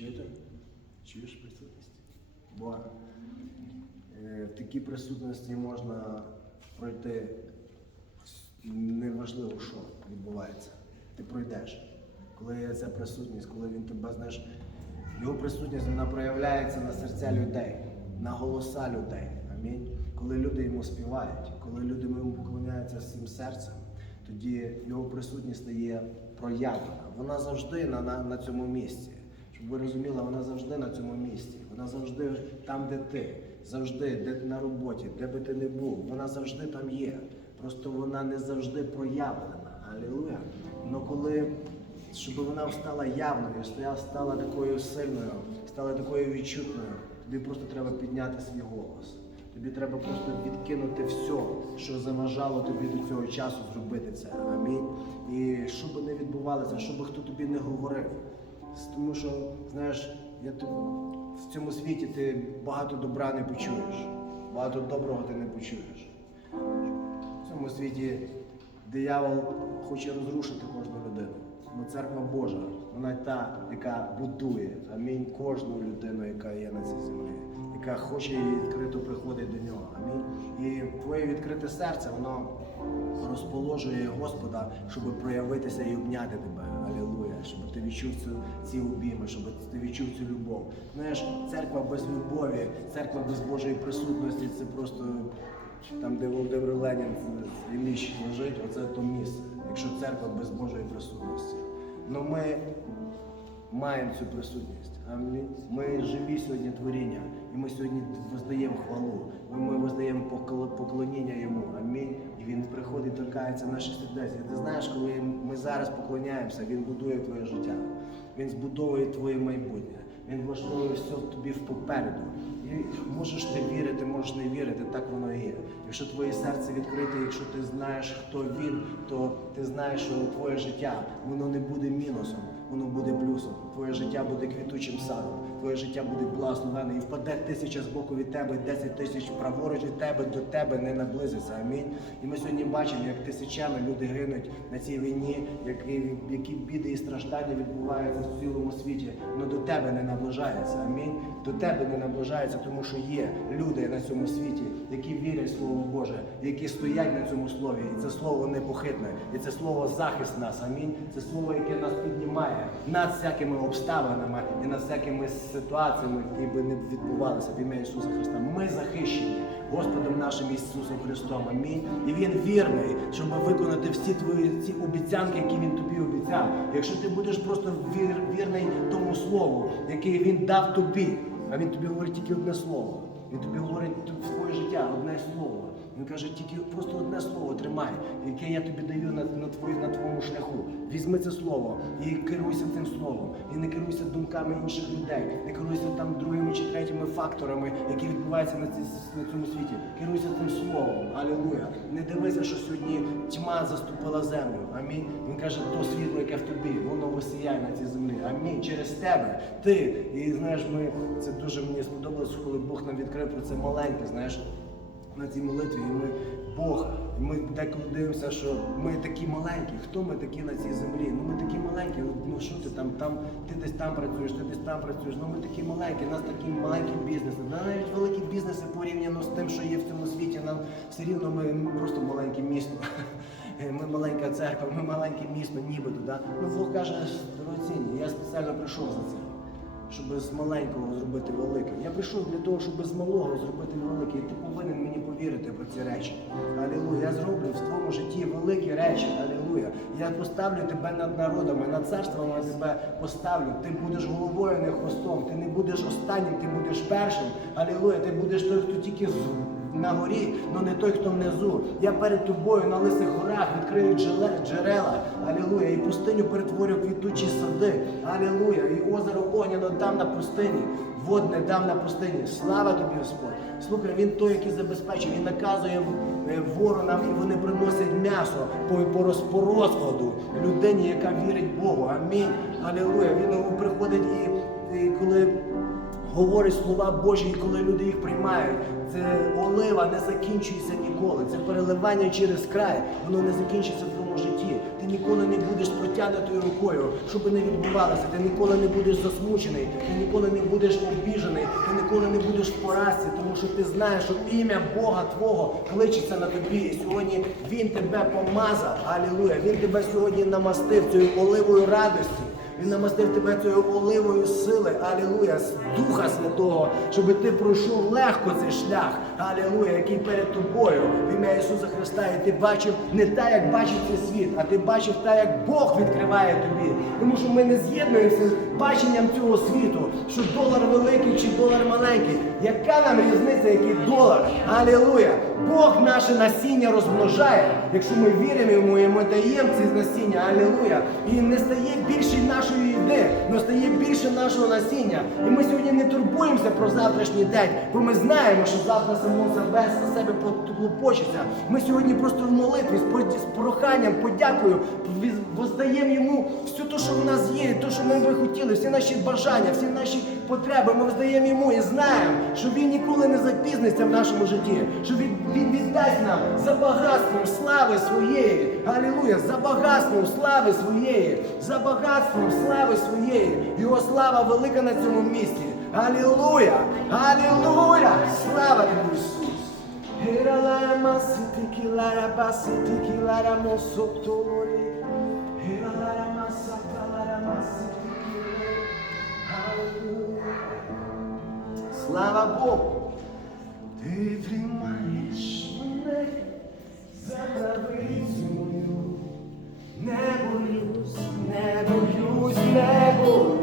Чуєте? Чуєш присутність? Бо е, в такій присутності можна пройти неважливо, що відбувається. Ти пройдеш. Коли ця присутність, коли він тебе знаєш, його присутність вона проявляється на серця людей, на голоса людей. Амінь. Коли люди йому співають, коли люди йому поклоняються всім серцем, тоді його присутність стає проявлена. Вона завжди на, на, на цьому місці. Щоб ви розуміли, вона завжди на цьому місці. Вона завжди там, де ти, завжди, де на роботі, де би ти не був, вона завжди там є. Просто вона не завжди проявлена. Алілуя. Но коли щоб вона стала явною, стала такою сильною, стала такою відчутною, тобі просто треба підняти свій голос. Тобі треба просто відкинути все, що заважало тобі до цього часу зробити це. Амінь. І що би не відбувалося, що би хто тобі не говорив. Тому що, знаєш, я в цьому світі ти багато добра не почуєш, багато доброго ти не почуєш. В цьому світі диявол хоче розрушити кожну людину. Бо церква Божа, вона та, яка будує амінь кожну людину, яка є на цій землі, яка хоче і відкрито приходить до нього. Амінь. І твоє відкрите серце, воно розположує Господа, щоб проявитися і обняти тебе. Щоб ти відчув цю, ці обійми, щоб ти відчув цю любов. Знаєш, церква без любові, церква без Божої присутності це просто там, де Володимир Ленін Ілліч лежить, оце то місце, якщо церква без Божої присутності. Ну ми маємо цю присутність. Ми живі сьогодні творіння, і ми сьогодні воздаємо хвалу. Ми воздаємо поклоніння йому. Амінь. І він приходить, торкається наших сердець. Ти знаєш, коли ми зараз поклоняємося, він будує твоє життя. Він збудовує твоє майбутнє. Він влаштовує все тобі попереду. І можеш ти вірити, можеш не вірити, так воно і є. Якщо твоє серце відкрите, якщо ти знаєш, хто він, то ти знаєш, що твоє життя воно не буде мінусом, воно буде плюсом. Твоє життя буде квітучим садом, твоє життя буде благословене. І впаде тисяча з боку від тебе, десять тисяч праворуч від тебе, до тебе не наблизиться. Амінь. І ми сьогодні бачимо, як тисячами люди гинуть на цій війні, які, які біди і страждання відбуваються в цілому світі, але до тебе не наближається. Амінь. До тебе не наближається, тому що є люди на цьому світі, які вірять в Слово Боже, які стоять на цьому слові. І це слово непохитне, і це слово захист нас. Амінь. Це слово, яке нас піднімає над всякими обставинами і над всякими ситуаціями, які би не відбувалися в ім'я Ісуса Христа. Ми захищені Господом нашим Ісусом Христом. Амінь. І Він вірний, щоб виконати всі твої ці обіцянки, які Він тобі обіцяв. Якщо ти будеш просто вір, вірний тому слову, яке Він дав тобі, а він тобі говорить тільки одне слово. Він тобі говорить в твоє життя одне слово. Він каже, тільки просто одне слово тримай, яке я тобі даю на, на, твої, на твоєму шляху. Візьми це слово і керуйся цим словом. І не керуйся думками інших людей, не керуйся там другими чи третіми факторами, які відбуваються на, ці, на цьому світі. Керуйся цим словом. Алілуя. Не дивися, що сьогодні тьма заступила землю. Амінь. Він каже, то світло, яке в тобі, воно висіяє на цій землі. Амінь. Через тебе. Ти. І знаєш, ми це дуже мені сподобалось, коли Бог нам відкрив про це маленьке, знаєш на цій молитві, і ми Бог. І ми деколи дивимося, що ми такі маленькі. Хто ми такі на цій землі? Ну ми такі маленькі. Ну, що ти там, там, ти десь там працюєш, ти десь там працюєш. Ну ми такі маленькі, у нас такі маленькі бізнеси. Да, навіть великі бізнеси порівняно з тим, що є в цьому світі, нам все рівно ми ну, просто маленьке місто. Ми маленька церква, ми маленьке місто, нібито. Да? Ну Бог каже, дорогоцінні, я спеціально прийшов за цим щоб з маленького зробити велике. Я прийшов для того, щоб з малого зробити велике. І ти повинен мені повірити про ці речі. Алілуя. Я зроблю в твоєму житті великі речі. Алілуя. Я поставлю тебе над народами, над царством я тебе поставлю. Ти будеш головою, не хвостом. Ти не будеш останнім, ти будеш першим. Алілуя. Ти будеш той, хто тільки з на горі, але не той, хто внизу. Я перед тобою на лисих горах відкрию джерела. Алілуя. І пустиню перетворю квітучі сади. Алілуя. І озеро огняно дам на пустині. Водне дам на пустині. Слава тобі, Господь. Слухай, він той, який забезпечує, він наказує е, воронам, і вони приносять м'ясо по, по, по розкладу людині, яка вірить Богу. Амінь. Алілуя. Він приходить і, і коли говорить слова Божі, і коли люди їх приймають, Це олива не закінчується ніколи. Це переливання через край. Воно не закінчиться в твоєму житті. Ти ніколи не будеш протягнутою рукою, що би не відбувалося. Ти ніколи не будеш засмучений, ти ніколи не будеш обіжений, ти ніколи не будеш в поразці, тому що ти знаєш, що ім'я Бога Твого кличеться на тобі. І сьогодні Він тебе помазав. Алілуя! Він тебе сьогодні намастив цією оливою радості. Він намастив тебе цією оливою сили, алілуя, з Духа Святого, щоб ти пройшов легко цей шлях, алілуя, який перед тобою в ім'я Ісуса Христа. І ти бачив не так, як бачить цей світ, а ти бачив так, як Бог відкриває тобі. Тому що ми не з'єднуємося з баченням цього світу, що долар великий чи долар маленький. Яка нам різниця, який долар? Алілуя! Бог наше насіння розмножає, якщо ми віримо йому і ми даємо ці насіння, алілуя. І не стає більше нашої їди, але стає більше нашого насіння. І ми сьогодні не турбуємося про завтрашній день, бо ми знаємо, що завтра само себе за себе поклопочеться. Ми сьогодні просто в молитві з про- з проханням, подякою, воздаємо йому все те, що в нас є, те, що ми би хотіли, всі наші бажання, всі наші потреби. Ми воздаємо йому і знаємо, що він ніколи не запізниться в нашому житті, що він віддасть нам за багатством слави своєї. Алілуя! За багатством слави своєї, за багатством слави своєї. Його слава велика на цьому місці. Алілуя! Алілуя! Слава тобі, Ісус! Masiti kilara basiti kilara mosotori. Hiralaya masata lara masiti kilara. Hallelujah. Слава Богу! Ти тримаєш мене за мою. Не боюсь, не боюсь, не боюсь.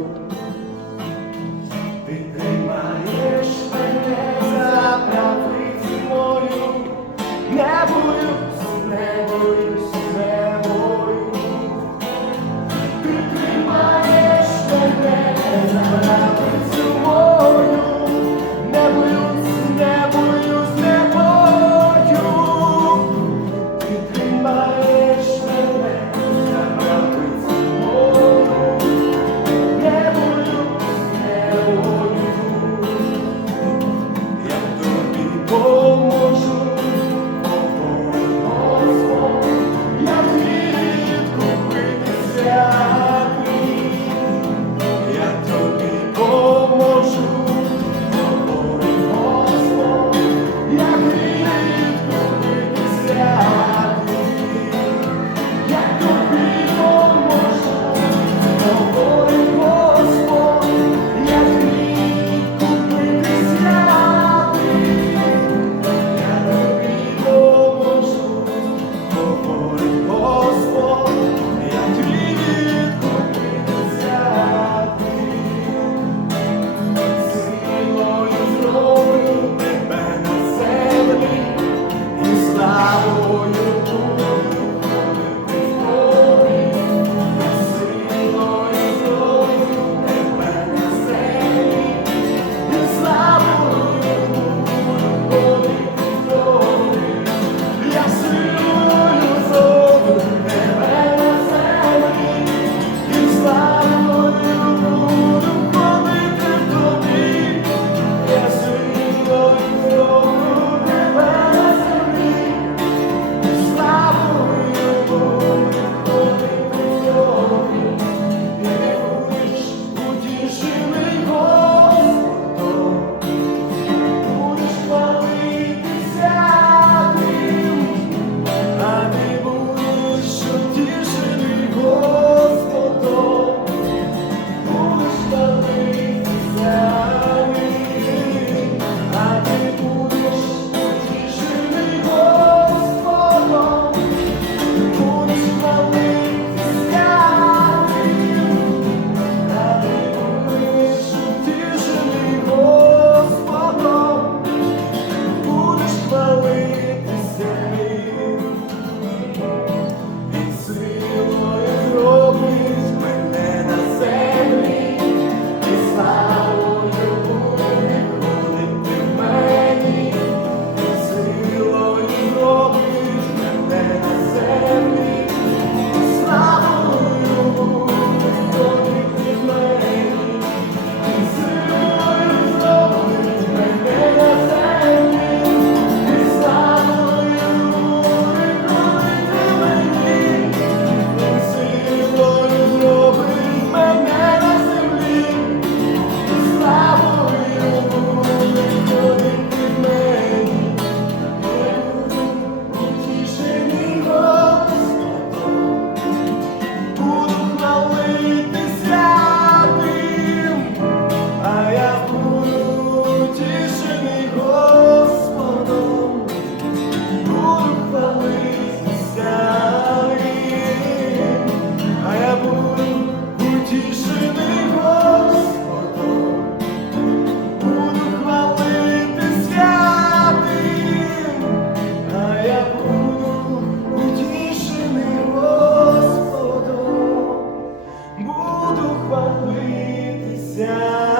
down.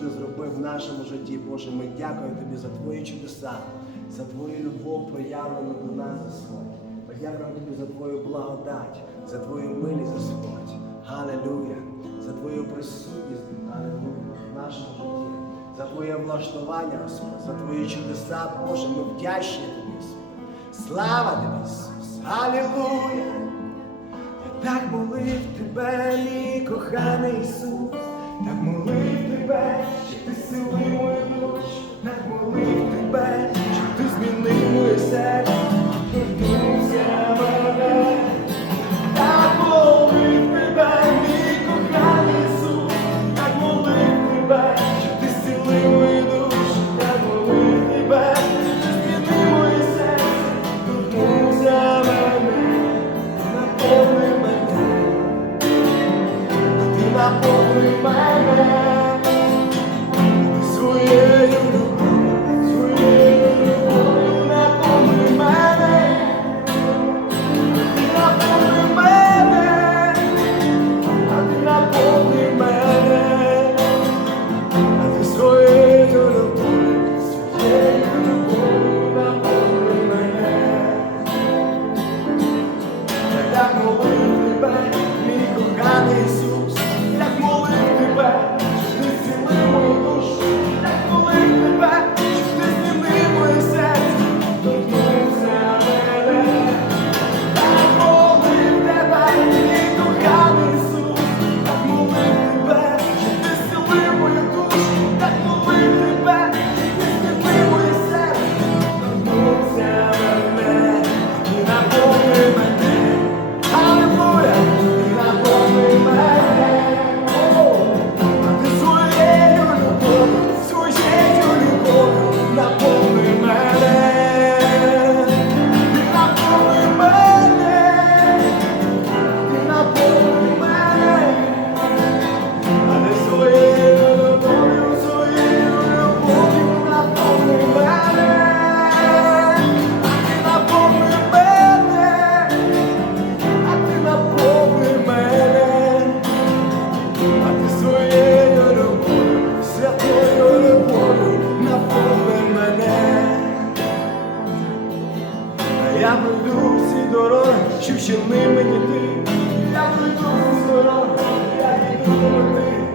ти зробив в нашому житті. Боже, ми дякуємо Тобі за Твої чудеса, за Твою любов, проявлену до нас, Господь. Ми дякуємо Тобі за Твою благодать, за Твою милість, Господь. Галилюя, за Твою присутність, Галилюя, в нашому житті, за Твоє влаштування, Господь, за Твої чудеса, Боже, ми вдячні Тобі, Слава Тобі, Ісус! Галилуя! Я так молив Тебе, мій коханий Ісус, так молив. back. This is the way we wish that we'll leave the back. away. Я пройду всі дороги, щоб ще мені ти. Я пройду всі дороги, я йду ти.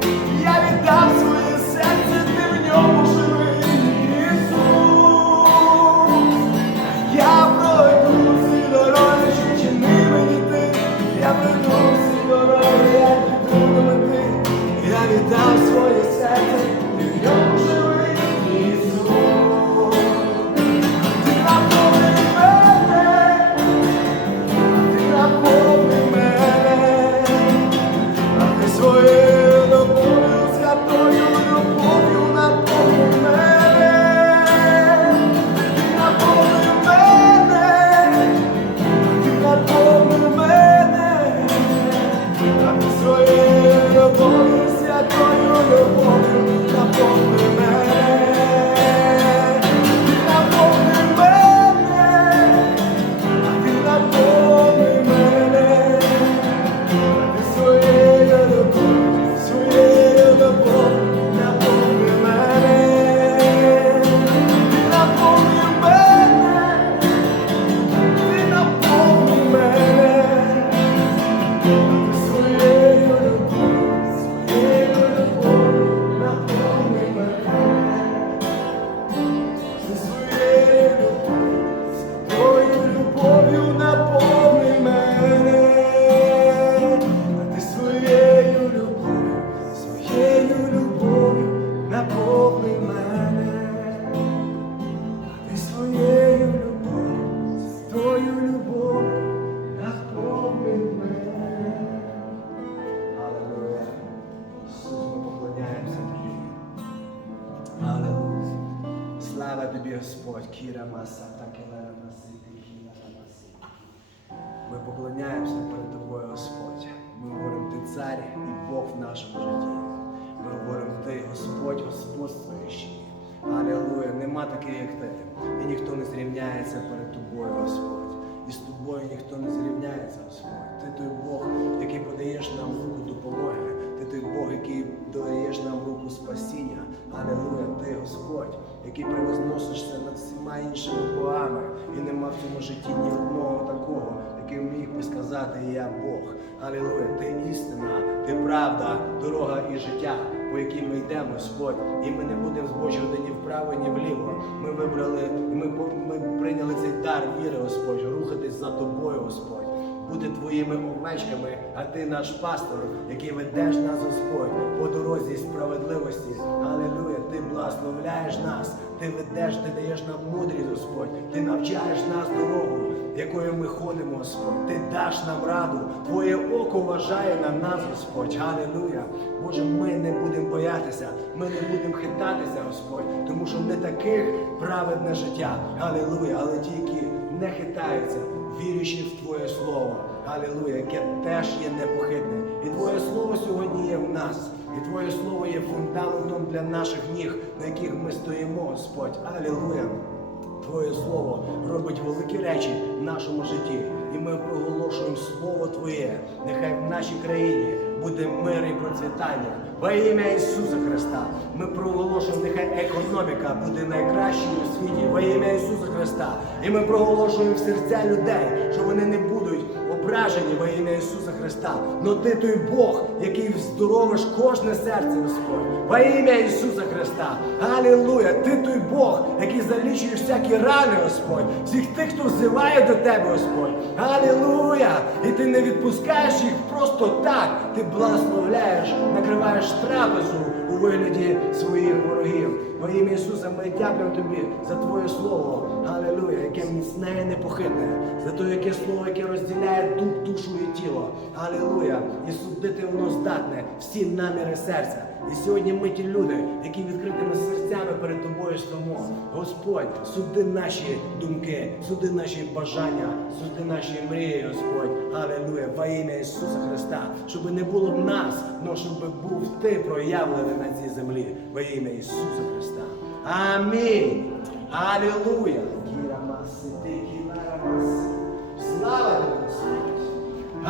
Deus pode massa. Господь, який превозносишся над всіма іншими богами. І нема в цьому житті ні одного такого, який міг би сказати Я Бог. Алілуя, ти істина, ти правда, дорога і життя, по якій ми йдемо, Господь. І ми не будемо збочувати ні вправо, ні вліво. Ми вибрали, ми, ми прийняли цей дар віри, Господь, рухатись за тобою, Господь бути твоїми овечками, а ти наш пастор, який ведеш нас, Господь, по дорозі справедливості. Алілуя, ти благословляєш нас, ти ведеш, ти даєш нам мудрість, Господь, ти навчаєш нас дорогу, якою ми ходимо, Господь. Ти даш нам раду, Твоє око вважає на нас, Господь. Алілуя. Боже, ми не будемо боятися, ми не будемо хитатися, Господь, тому що не таких праведне життя. Алілуя, але ті, які не хитаються віруючи в Твоє Слово. Алілуя, яке теж є непохитне. І Твоє Слово сьогодні є в нас. І Твоє Слово є фундаментом для наших ніг, на яких ми стоїмо, Господь. Алілуя. Твоє Слово робить великі речі в нашому житті. І ми проголошуємо Слово Твоє. Нехай в нашій країні буде мир і процвітання. Во ім'я Ісуса Христа. Ми проголошуємо, нехай економіка буде найкращою у світі. Во ім'я Ісуса Христа. І ми проголошуємо в серця людей, що вони не будуть ображені во ім'я Ісуса Христа. Но ти той Бог, який здоровиш кожне серце, Господь. Во ім'я Ісуса Христа. Алілуя! Ти той Бог, який залічуєш всякі рани, Господь. Всіх тих, хто взиває до тебе, Господь. Алілуя! І ти не відпускаєш їх просто так. Ти благословляєш, накриваєш трапезу у вигляді своїх ворогів. Во ім'я Ісуса ми дякуємо тобі за Твоє Слово. Галилуя, яке міцне і непохитне, за те, яке слово, яке розділяє дух, душу і тіло. Галилуя. І судити воно здатне всі наміри серця. І сьогодні ми ті люди, які відкритими серцями перед тобою стоїмо. Господь, суди наші думки, суди наші бажання, суди наші мрії, Господь. Алілуя, во ім'я Ісуса Христа, щоб не було в нас, але щоб був ти проявлений на цій землі. Во ім'я Ісуса Христа. Амінь. Кірамаси. Слава